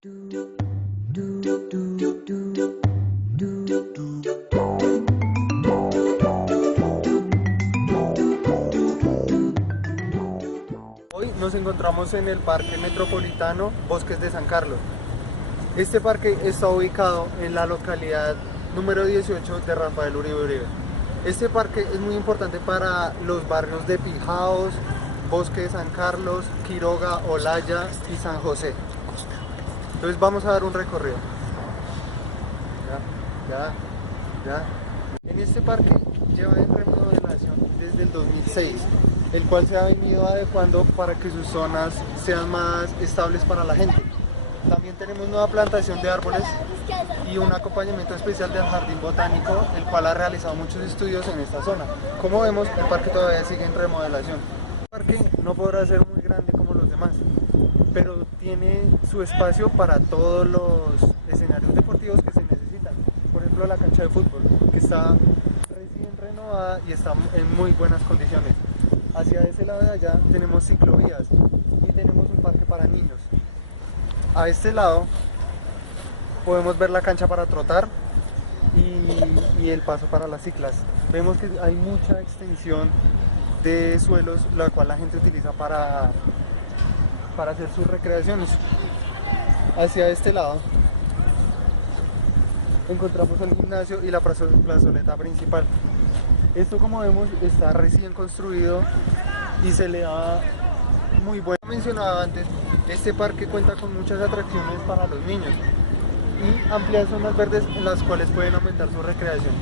Hoy nos encontramos en el Parque Metropolitano Bosques de San Carlos. Este parque está ubicado en la localidad número 18 de Rafael Uribe Uribe. Este parque es muy importante para los barrios de Pijaos, Bosque de San Carlos, Quiroga, Olaya y San José. Entonces vamos a dar un recorrido. Ya. En este parque lleva en remodelación desde el 2006, el cual se ha venido adecuando para que sus zonas sean más estables para la gente. También tenemos nueva plantación de árboles y un acompañamiento especial del Jardín Botánico, el cual ha realizado muchos estudios en esta zona. Como vemos, el parque todavía sigue en remodelación. El parque no podrá ser muy grande como los demás, pero tiene su espacio para todos los escenarios deportivos que se necesitan. Por ejemplo, la cancha de fútbol, que está recién renovada y está en muy buenas condiciones. Hacia ese lado de allá tenemos ciclovías y tenemos un parque para niños. A este lado podemos ver la cancha para trotar y el paso para las ciclas. Vemos que hay mucha extensión de suelos, la cual la gente utiliza para hacer sus recreaciones. Hacia este lado encontramos el gimnasio y la plazoleta principal. Esto, como vemos, está recién construido y se le da muy bueno. Como mencionaba antes, este parque cuenta con muchas atracciones para los niños y amplias zonas verdes en las cuales pueden aumentar su recreación.